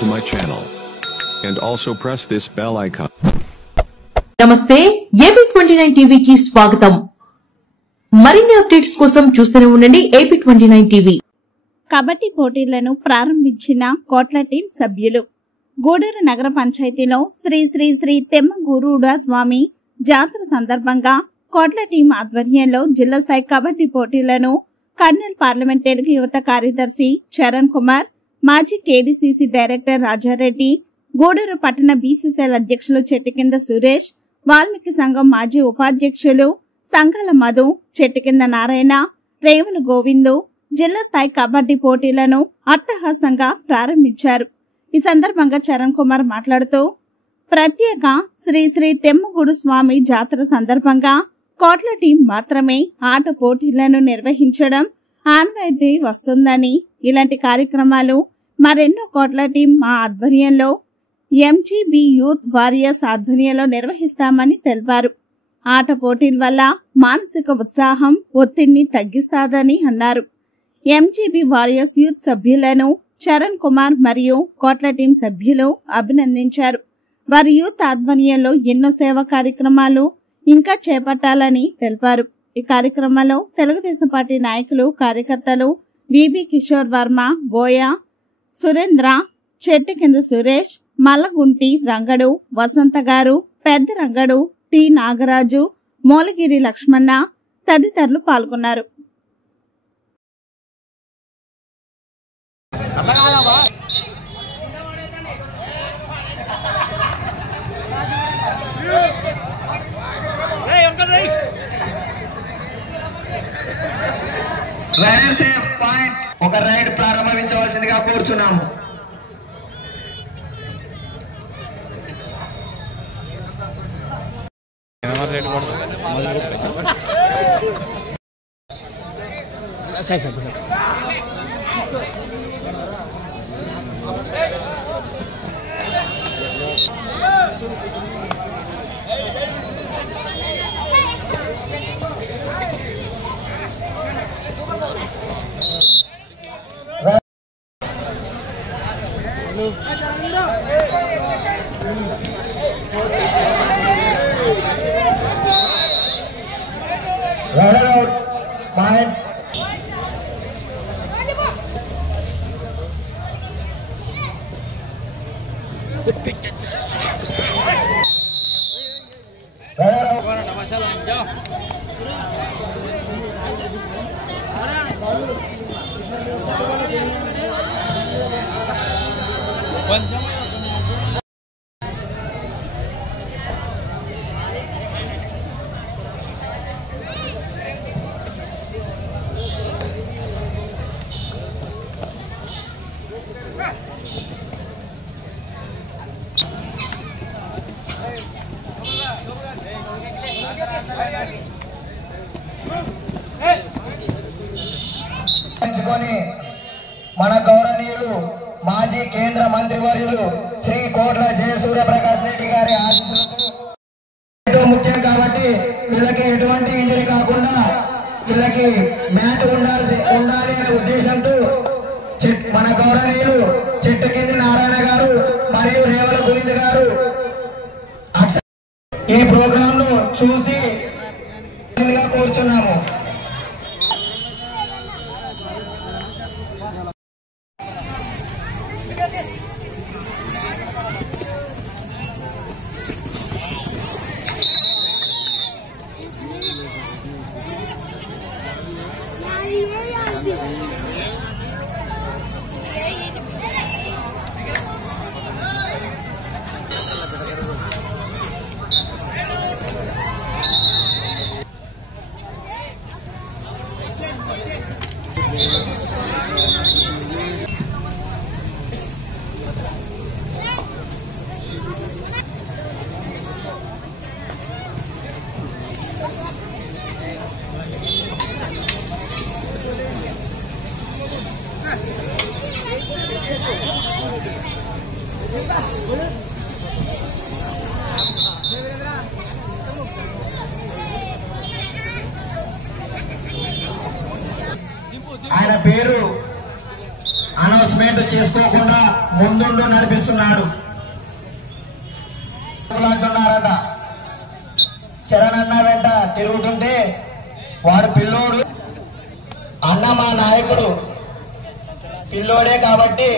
to my channel. And also press this bell icon. నమస్తే AP29 టీవీకి స్వాగతం. మరిన్ని అప్డేట్స్ కోసం చూస్తూనే ఉండండి AP29 టీవీ. కబడ్డీ పోటీలను ప్రారంభించిన కోట్ల టీం సభ్యులు. గూడూరు నగర పంచాయతీలో శ్రీ శ్రీ శ్రీ తెమ్మగూరుడ స్వామి జాతర సందర్భంగా కోట్ల టీం ఆధ్వర్యంలో జిల్లా స్థాయి కబడ్డీ పోటీలను కర్నూలు పార్లమెంట్ తెలుగు యువత కార్యదర్శి చరణ్ కుమార్, మాజీ కేడీసీసీ డైరెక్టర్ రాజారెడ్డి, గూడూరు పట్టణ బీసీసీఎల్ అధ్యక్షులు చెట్టికింద సురేష్, వాల్మీకి సంఘం మాజీ ఉపాధ్యక్షులు సంఘాల మధు, చెట్టికింద నారాయణ, రేవుల గోవిందు జిల్లా స్థాయి కబడ్డీ పోటీలను అట్టహాసంగా ప్రారంభించారు. ఈ సందర్భంగా చరణ్ కుమార్ మాట్లాడుతూ, ప్రత్యేక శ్రీ శ్రీ తెమ్మగూడు స్వామి జాతర సందర్భంగా కోట్ల టీం మాత్రమే ఆట పోటీలను నిర్వహించడం ఆనవాయితీ వస్తుందని, ఇలాంటి కార్యక్రమాలు మరెన్నో కోట్ల టీం మా ఆధ్వర్యంలో ఎంజీబీ యూత్ వారియర్స్ ఆధ్వర్యంలో నిర్వహిస్తామని తెలిపారు. ఆట పోటీల వల్ల మానసిక ఉత్సాహం, ఒత్తిడిని తగ్గిస్తాదని అన్నారు. ఎంజీబీ వారియర్స్ యూత్ సభ్యులను చరణ్ కుమార్ మరియు కోట్ల టీం సభ్యులు అభినందించారు. వారి యూత్ ఆధ్వర్యంలో ఎన్నో సేవా కార్యక్రమాలు ఇంకా చేపట్టాలని తెలిపారు. ఈ కార్యక్రమంలో తెలుగుదేశం పార్టీ నాయకులు, కార్యకర్తలు విబి కిషోర్ వర్మ, బోయ, సురేంద్ర, చెట్టికింద సురేష్, మల్లగుంటి రంగడు, వసంత గారు, పెద్ద రంగడు, టి నాగరాజు, మూలగిరి లక్ష్మణ తదితరులు పాల్గొన్నారు. రైడర్ సేఫ్ పాయింట్ ఒక రైడ్ ప్రారంభించవలసిందిగా కోరుచున్నాము. Runner out, point. మన గౌరవనీయులు మాజీ కేంద్ర మంత్రివర్యులు శ్రీ కోట్ల జయసూర్యప్రకాష్ రెడ్డి గారి ఆశీస్సులతో ముఖ్యం కాబట్టి వీళ్ళకి ఎటువంటి ఇంజరీ కాకుండా వీళ్ళకి మ్యాట్ ఉండాలి అనే ఉద్దేశంతో మన గౌరవనీయులు చెట్టుకింది నారాయణ గారు మరియు రేవుల గోవింద్ గారు ఈ ప్రోగ్రాం లో చూసి కోరుచున్నాము. ఆయన పేరు అనౌన్స్ అనౌన్స్మెంట్ చేసుకోకుండా ముందుండు నడిపిస్తున్నాడు అంటున్నారట. చరణ్ అన్న వెంట తిరుగుతుంటే వాడు పిల్లోడు, అన్న మా నాయకుడు పిల్లోడే కాబట్టి